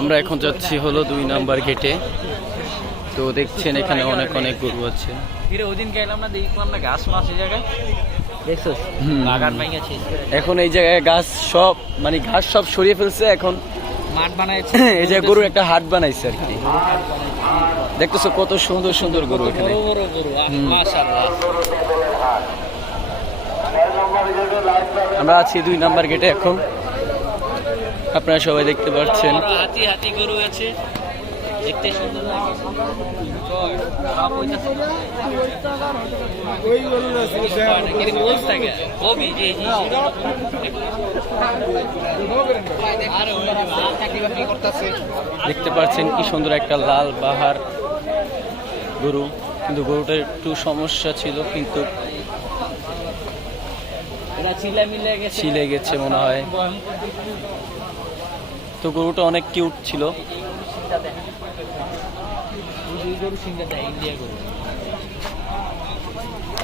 আমরা এখন যাচ্ছি হলো দুই নাম্বার গেটে তো দেখছেন এখানে অনেক অনেক গরু আছে। এখন এই জায়গায় গাছ সব মানে ঘাস সব সরিয়ে ফেলছে এখন। মাঠ বানাইছে। এই যে গরুর একটা হাট বানাইছে আর কি। দেখতেছো কত সুন্দর সুন্দর গরু এখানে। বড় বড় গরু আহ, হুম। মাশাআল্লাহ। আমরা আছি দুই নাম্বার গেটে এখন। আপনারা সবাই দেখতে পাচ্ছেন। হাতি হাতি গরু আছে। দেখতে সুন্দর দেখতে পাচ্ছেন কি সুন্দর একটা লাল বাহার গরু। কিন্তু গরুটার একটু সমস্যা ছিল কিন্তু ছিলে গেছে মনে হয়। তো গরুটা অনেক কিউট ছিল।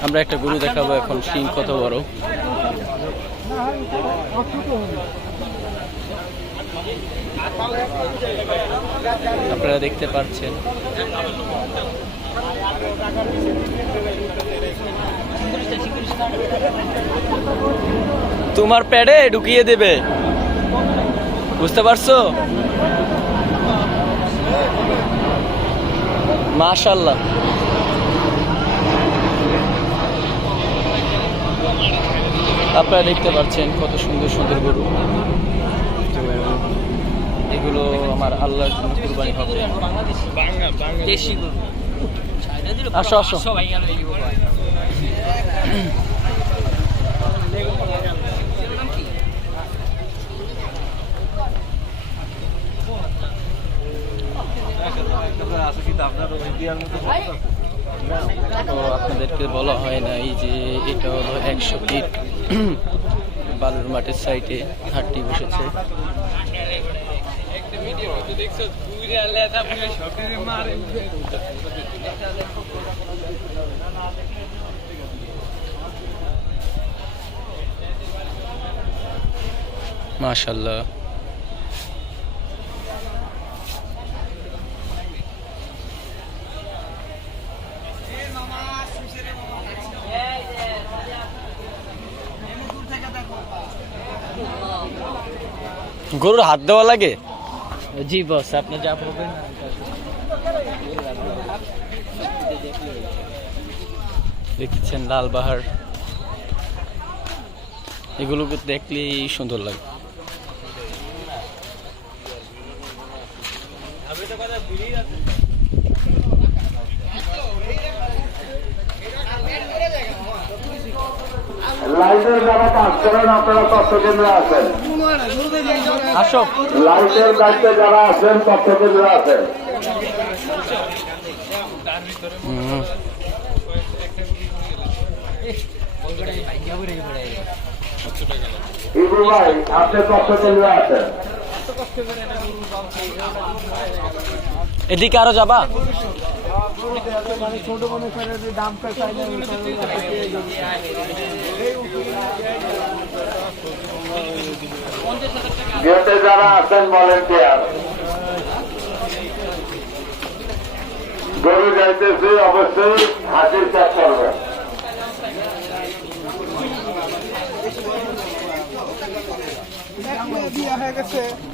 আমরা একটা গরু দেখাবো এখন সিং কত বড়। আপনারা দেখতে পাচ্ছেন। তোমার প্যাডে ঢুকিয়ে দেবে। বুঝতে পারছ? মাশাল্লাহ আপনারা দেখতে পাচ্ছেন কত সুন্দর সুন্দর গরু। এগুলো আমার আল্লাহর জন্য কুরবানি হবে। আসো, আসো। সবাই গেল এই গরু তো আপনাদেরকে বলা হয় নাই যে এটা হলো একশো ফিট বালুর মাঠের সাইডে হাটটি বসেছে। মাশাল্লাহ। গরুর হাত দেওয়া লাগে? জি বস আপনি যা বলবেন দেখছেন লাল বাহার। এগুলোকে দেখলেই সুন্দর লাগে। লাইটের যারা কাজ করেন আপনারা তথ্য কেন্দ্রে আছেন লাইটের দায়িত্বে যারা আছেন তথ্য আছেন। ইবু ভাই আপনি তথ্য কেন্দ্রে আছেন। এদিকে আরও যাবা। গেটে যারা আছেন ভলেন্টিয়ার গরু যাইতেছে অবশ্যই কাজ করবেন। আসি বাইশ নম্বর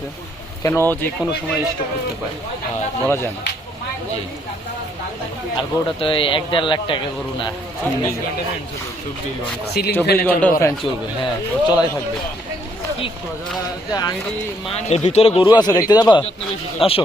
তো কেন যে কোনো সময় স্টপ করতে পারে? বলা যায় না। জি। আর গরুটা তো এক দেড় লাখ টাকা গরু না। চব্বিশ ঘণ্টা ফ্যান চলবে হ্যাঁ ও চলাই থাকবে। এর ভিতরে গরু আছে দেখতে যাবা? আসো।